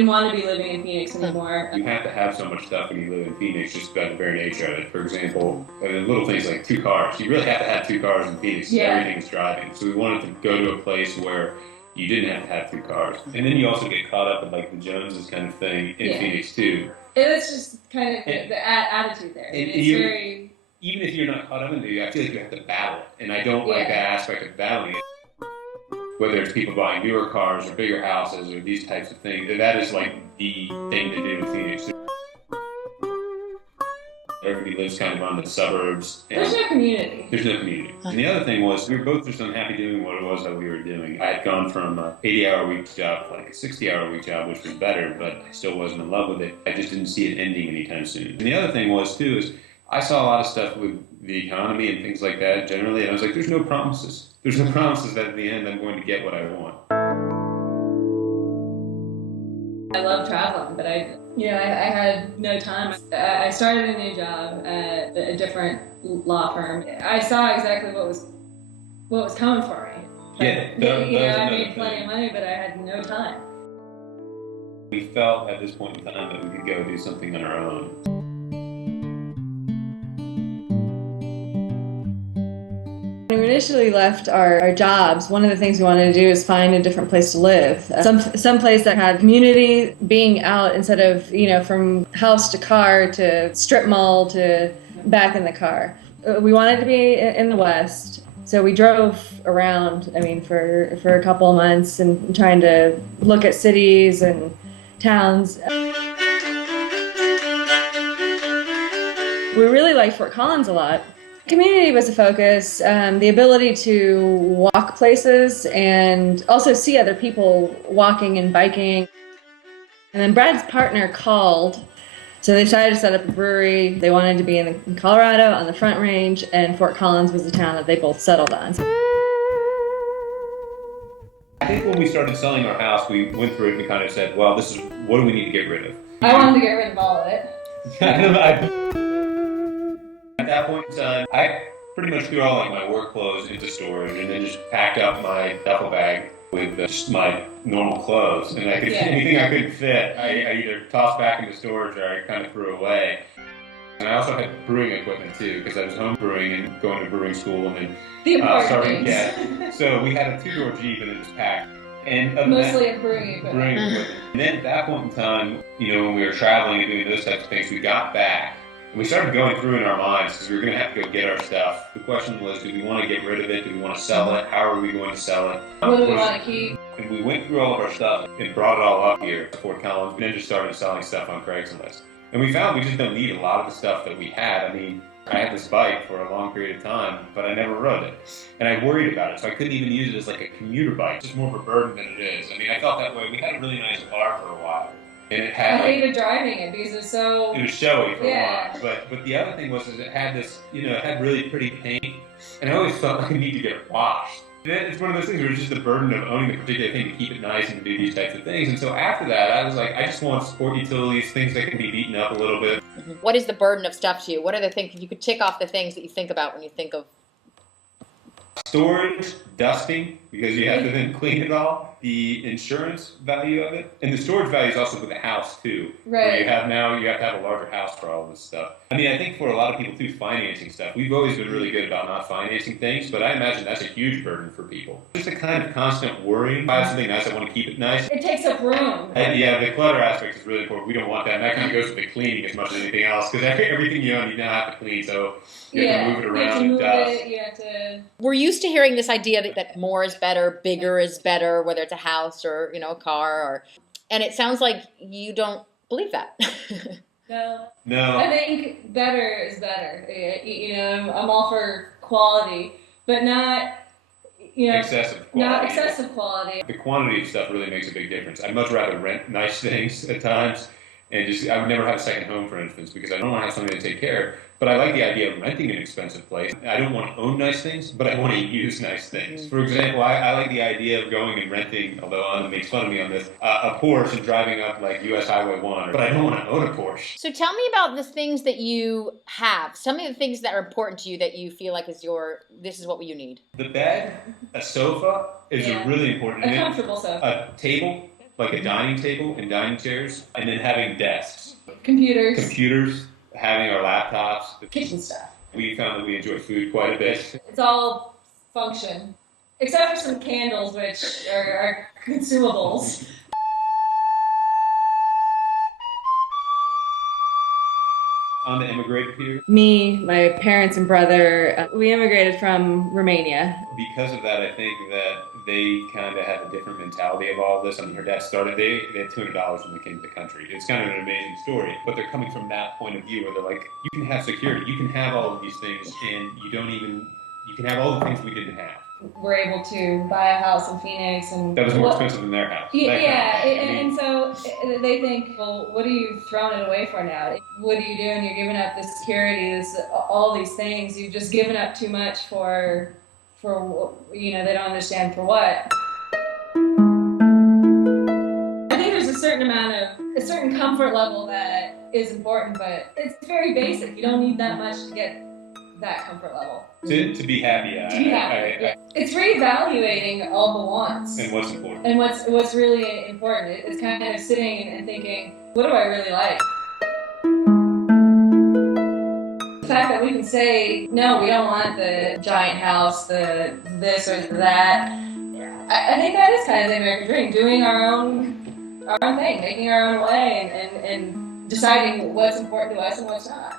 didn't want to be living in Phoenix anymore. You have to have so much stuff when you live in Phoenix, just by the very nature of it. For example, little things like 2 cars. You really have to have 2 cars in Phoenix. Yeah. Everything's driving. So we wanted to go to a place where you didn't have to have 2 cars. And then you also get caught up in like the Joneses kind of thing in Phoenix too. It was just kind of the attitude there. It's very... Even if you're not caught up in it, I feel like you have to battle it. And I don't like that aspect of battling it. Whether it's people buying newer cars or bigger houses or these types of things, that is like the thing to do in Phoenix. Everybody lives kind of on the suburbs. There's no community. There's no community. And the other thing was, we were both just unhappy doing what it was that we were doing. I had gone from an 80-hour-a-week job to like a 60-hour-a-week job, which was better, but I still wasn't in love with it. I just didn't see it ending anytime soon. And the other thing was, too, is I saw a lot of stuff with the economy and things like that generally, and I was like, there's no promises. There's no promises that at the end I'm going to get what I want. I love traveling, but I had no time. I started a new job at a different law firm. I saw exactly what was coming for me. I made plenty of money, but I had no time. We felt at this point in time that we could go do something on our own. When we initially left our jobs, one of the things we wanted to do is find a different place to live. Some place that had community, being out instead of, from house to car to strip mall to back in the car. We wanted to be in the West, so we drove around, for a couple of months and trying to look at cities and towns. We really liked Fort Collins a lot. Community was a focus, the ability to walk places and also see other people walking and biking. And then Brad's partner called, so they decided to set up a brewery. They wanted to be in Colorado on the Front Range, and Fort Collins was the town that they both settled on. I think when we started selling our house, we went through it and kind of said, well, this is, what do we need to get rid of? I wanted to get rid of all of it. At that point in time, I pretty much threw all my work clothes into storage and then just packed up my duffel bag with just my normal clothes. And anything I couldn't fit, I either tossed back into storage or I kind of threw away. And I also had brewing equipment too, because I was home brewing and going to brewing school and then starting. Yeah. So we had a 2-door Jeep and it was packed. And mostly brewing equipment. And then at that point in time, when we were traveling and doing those types of things, we got back. And we started going through in our minds because we were going to have to go get our stuff. The question was, do we want to get rid of it? Do we want to sell it? How are we going to sell it? What do we want to keep? And we went through all of our stuff and brought it all up here to Fort Collins and then just started selling stuff on Craigslist. And we found we just don't need a lot of the stuff that we had. I had this bike for a long period of time, but I never rode it. And I worried about it, so I couldn't even use it as like a commuter bike. It's just more of a burden than it is. I felt that way. We had a really nice car for a while. And it had, I hated driving it because it was so... It was showy for a while. But the other thing was it had this, it had really pretty paint. And I always felt like I need to get it washed. It's one of those things where it's just the burden of owning a particular thing to keep it nice and to do these types of things. And so after that, I was like, I just want sport utilities, things that can be beaten up a little bit. What is the burden of stuff to you? What are the things, if you could tick off the things that you think about when you think of... Storage, dusting, because you have to then clean it all. The insurance value of it. And the storage value is also with the house, too. Right. Where you have to have a larger house for all this stuff. I think for a lot of people, too, financing stuff. We've always been really good about not financing things, but I imagine that's a huge burden for people. Just a kind of constant worrying. If I have something nice, I want to keep it nice. It takes up room. The clutter aspect is really important. We don't want that. And that kind of goes with the cleaning as much as anything else, because everything you own, you now have to clean, so you have to move it around and dust. We're used to hearing this idea that more is better, bigger is better, whether it's a house or, a car, and it sounds like you don't believe that. No. I think better is better. I'm all for quality, but not, excessive quality. Not excessive quality. The quantity of stuff really makes a big difference. I'd much rather rent nice things at times, and I would never have a second home, for instance, because I don't want to have something to take care of. But I like the idea of renting an expensive place. I don't want to own nice things, but I want to use nice things. For example, I like the idea of going and renting, although Anna makes fun of me on this, a Porsche and driving up like US Highway 1. But I don't want to own a Porsche. So tell me about the things that you have. Some of the things that are important to you that you feel like this is what you need. The bed, a sofa is a really important. A comfortable sofa. A table. like a dining table and dining chairs, and then having desks, Computers, having our laptops, kitchen stuff. We found that we enjoy food quite a bit. It's all function, except for some candles, which are consumables. On the immigrated here. Me, my parents and brother, we immigrated from Romania. Because of that, I think that they kind of have a different mentality of all of this. I mean, her dad started, they had $200 when they came to the country. It's kind of an amazing story, but they're coming from that point of view where they're like, you can have security, you can have all of these things, and you can have all the things we didn't have. We're able to buy a house in Phoenix, and that was more expensive than their house. And so they think, well, what are you throwing it away for now? What are you doing? You're giving up this security, all these things. You've just given up too much for they don't understand for what. I think there's a certain comfort level that is important, but it's very basic. You don't need that much to get that comfort level. To be happy. It's reevaluating all the wants. And what's important. And what's really important. It's kind of sitting and thinking, what do I really like? The fact that we can say, no, we don't want the giant house, the this or that. I think that is kind of the American dream, doing our own thing, making our own way, and deciding what's important to us and what's not.